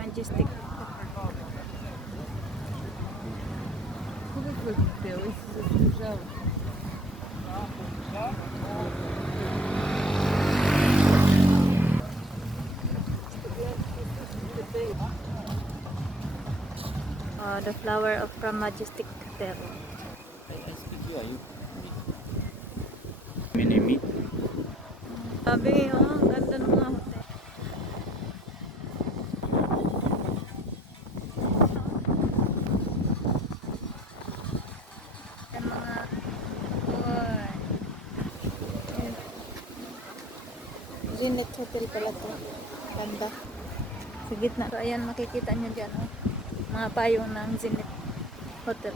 Majestic. The flower of from Majestic Hotel. Minimi. Sabi, oh, ang ganda ng mga hotel. Yung mga boy. Zenith Hotel pala to. Ganda. Sa gitna. So, ayan, makikita nyo dyan, oh. Mga payong ng Zenith Hotel.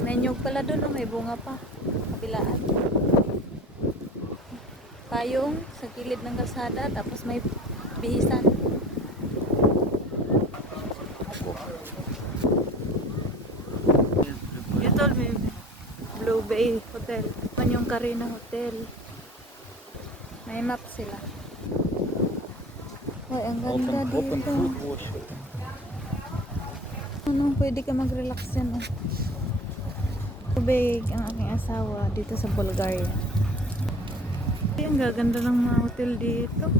May nyug pala doon, oh. May bunga pa. Kabilaan. Payong sa gilid ng kalsada, tapos may bihisan. You told me Blue Bay Hotel. Man yung Carina Hotel. May map sila. Ay, ang ganda Open dito. food wash. Ano, pwede ka mag-relax dyan, oh. Tubig ang aking asawa dito sa Bulgaria. Ay, ang gaganda ng mga hotel dito.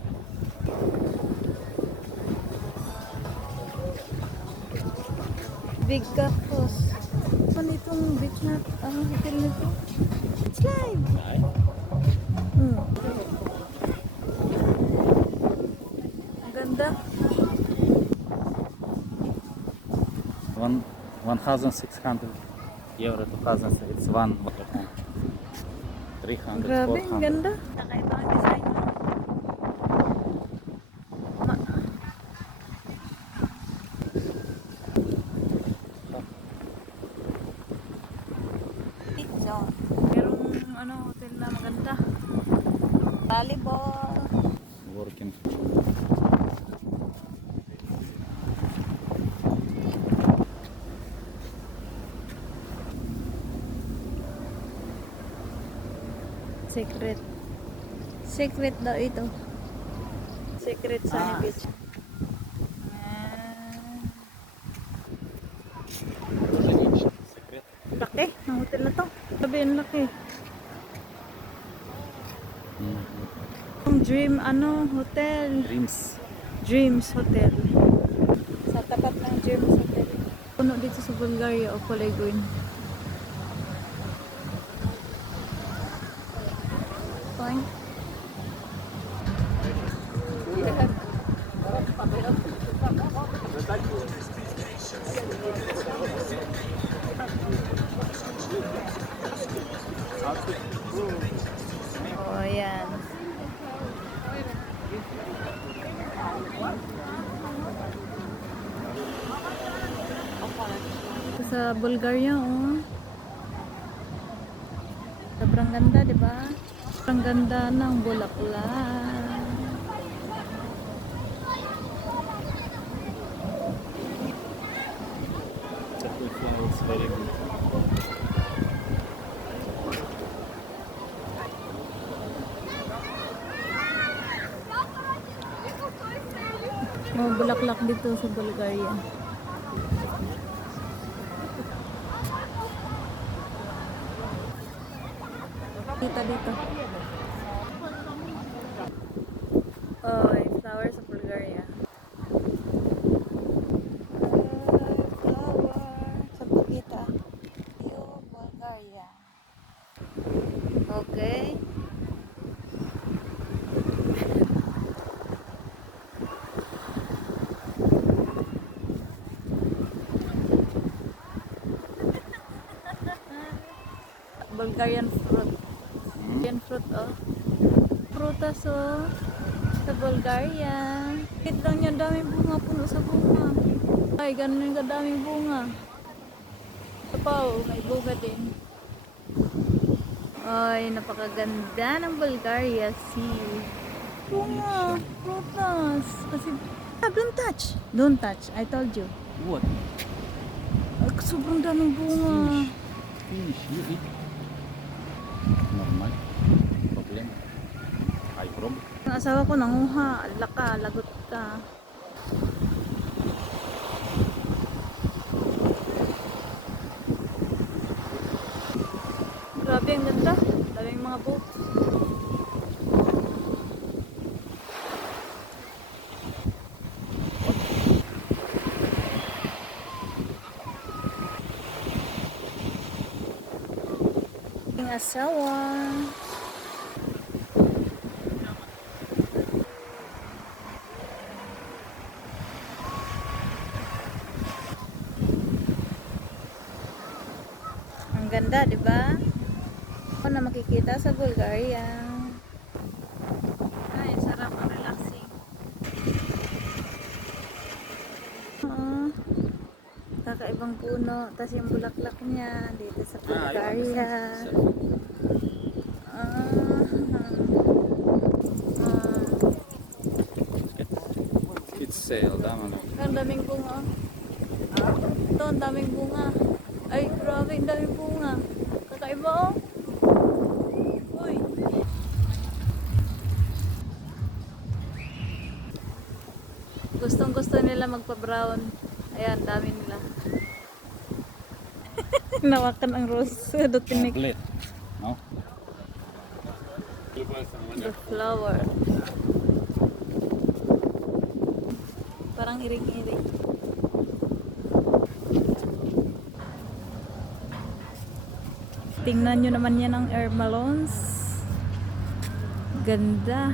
Big Cactus. Ano itong beach na hotel na ito? It's live! Ang ganda. 1,600 euro, 2,000, it's 300, Grabe, ang 400. ganda. Nakaiba ang design. Pizza. Merong hotel na maganda. Volleyball. Working. Secret. Secret daw ito. Secret Sunny Beach. Secret. Laki ng hotel na to. Sabi ang laki. Ang Dream hotel. Dreams Hotel. Sa tapat ng Dreams Hotel. Puno dito sa Bulgaria o kulay green. Fine. Oh, yan. Sa Bulgaria, oh. Sobrang ganda, di ba? Sobrang ganda ng bulaklak. It's very good. Mga bulaklak dito sa Bulgaria. Kita dito. Oh, flower sa Bulgaria. Flower sa Pakita. Yo, Bulgaria. Okay. Bulgarian fruit. Bulgarian fruit, oh. Prutas, oh. Sa Bulgaria. Kit lang niya, daming bunga, puno sa bunga. Ay, ganun yung daming bunga. Ito pa, oh, may bunga din. Ay, napakaganda ng Bulgaria. See. Bunga, prutas. Kasi, don't touch. Don't touch. I told you. What? Sobrang daming bunga. Finish. You eat. Normal. Malalim. Ay, prob. Ang asawa ko nanguha. Ala ka, lagot ka. Grabe, ang ganda. Daming mga boat. Ang asawa. Ang ganda, di ba? Ako na makikita sa Bulgaria. Ay, sarap ang relaxing. Kakaibang puno. Tapos yung bulaklak niya dito sa Bulgaria. Kids sale, tama na. Ang daming bunga. Ito, ang daming bunga. Ay, grabe, ang daming bunga. Kakaiba, oh. Uy. Gustong gusto nila magpa-brown. Ayan, dami nila. Nawakan ang rose. Dotinik. Complete. No? The flower. Parang iring-iring. Tingnan nyo naman yan ang air malons. Ganda.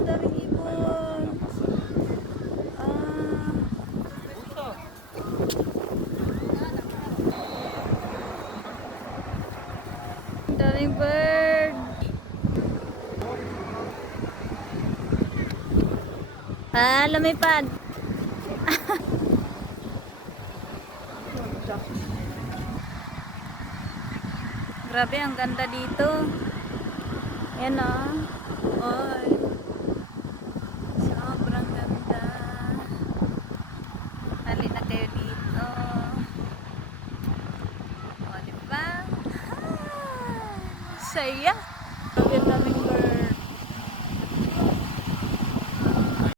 Daming ibon. Daming bird. Lumipad. Grabe, ang ganda dito. Yan ah. Oy. Sobrang ganda. Halina kayo dito. O, diba? Saya.